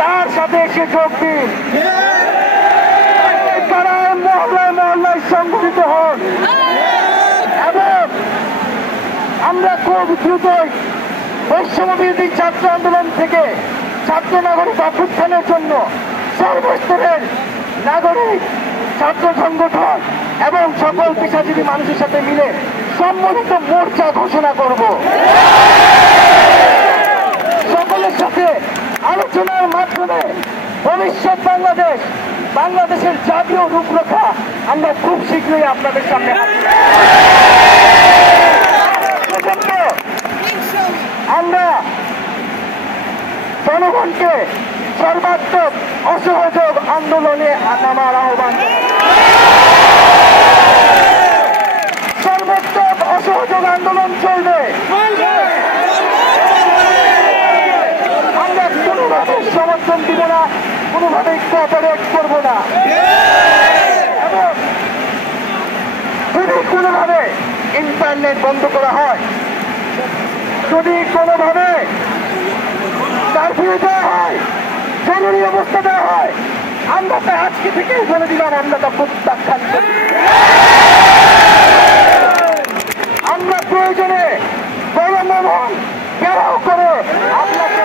তার সাথে এসে যোগ দিন, পাড়ায় মহল্লায় মহল্লায় সংগঠিত হন এবং আমরা খুব দ্রুতই বৈষম্যবিরোধী ছাত্র আন্দোলন থেকে ছাত্র নাগরিক অভ্যুত্থানের জন্য সর্বস্তরের নাগরিক ছাত্র সংগঠন এবং সকল পেশাজীবী মানুষের সাথে মিলে সম্মিলিত মোর্চা ঘোষণা করব। সকলের সাথে আলোচনার মাধ্যমে ভবিষ্যৎ বাংলাদেশের জাতীয় রূপরেখা আমরা খুব শীঘ্রই আপনাদের সামনে আমরা জনগণকে সর্বাত্মক অসহযোগ আন্দোলনে নামার আহ্বান, সর্বাত্মক অসহযোগ আন্দোলন চলবে। আমরা কোনোভাবে সমর্থন দিব না, কোনোভাবে কোঅপারেট করবো না এবং যদি কোনোভাবে ইন্টারনেট বন্ধ করা হয়, যদি কোনোভাবে কারফিউ দেওয়া হয়, জরুরি অবস্থা দেওয়া হয়, আমরা তা আজকে থেকেই বলে দিলাম আমরা তা প্রত্যাখ্যান করি। আমরা প্রয়োজনে গণমানন ঘেরাও করে আপনাকে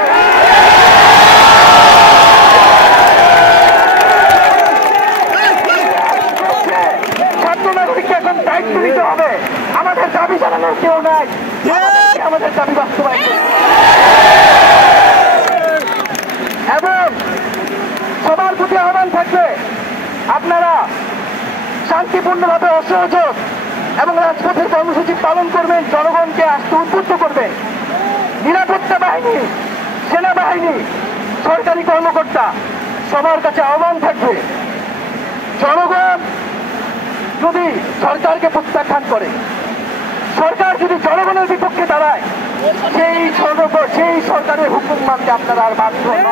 ছাত্র নাগরিককে এখন দায়িত্ব দিতে হবে। আমাদের দাবি জানানোর কেউ নাই, আমাদের দাবি বাস্তবায়ন এবং সবার প্রতি আহ্বান থাকবে আপনারা শান্তিপূর্ণভাবে অসহযোগ এবং রাজপথের কর্মসূচি পালন করবেন, জনগণকে আসতে উদ্বুদ্ধ করবেন। নিরাপত্তা বাহিনী, সেনাবাহিনী, সরকারি কর্মকর্তা সবার কাছে আহ্বান থাকবে, জনগণ যদি সরকারকে প্রত্যাখ্যান করে, সরকার যদি জনগণের বিপক্ষে দাঁড়ায়, সেই সরকারের হুকুম মানতে আপনারা আর বাধ্য নন।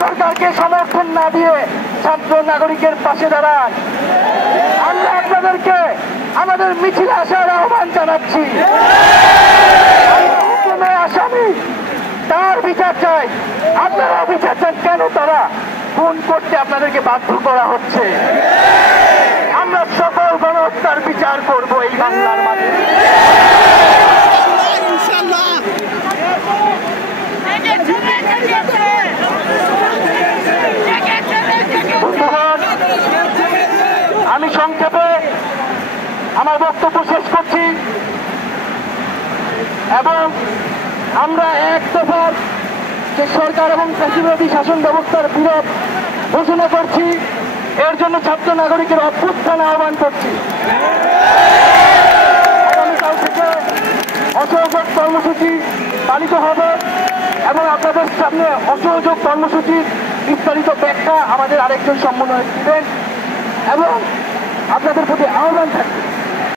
সরকারকে সমর্থন না দিয়ে ছাত্র নাগরিকের পাশে দাঁড়ান। আমরা আপনাদেরকে আমাদের মিছিলে আসার আহ্বান জানাচ্ছি। হুকুমে আসামি, তার বিচার চাই। আপনারা বিচার চান কেন? তারা খুন করতে আপনাদেরকে বাধ্য করা হচ্ছে। আমরা সকল গণহত্যার বিচার করব এই বাংলার মাঝে। আমি সংক্ষেপে আমার বক্তব্য শেষ করছি এবং আমরা এক দফার যে সরকার এবং ফ্যাসিবাদী শাসন ব্যবস্থার বিরোধ ঘোষণা করছি। এর জন্য ছাত্র নাগরিকের অভ্যুত্থান আহ্বান করছি। আগামীকাল থেকে অসহযোগ কর্মসূচি পালিত হবে এবং আপনাদের সামনে অসহযোগ কর্মসূচির বিস্তারিত ব্যাখ্যা আমাদের আরেকজন সম্মাননা দিবেন এবং আপনাদের প্রতি আহ্বান থাকবে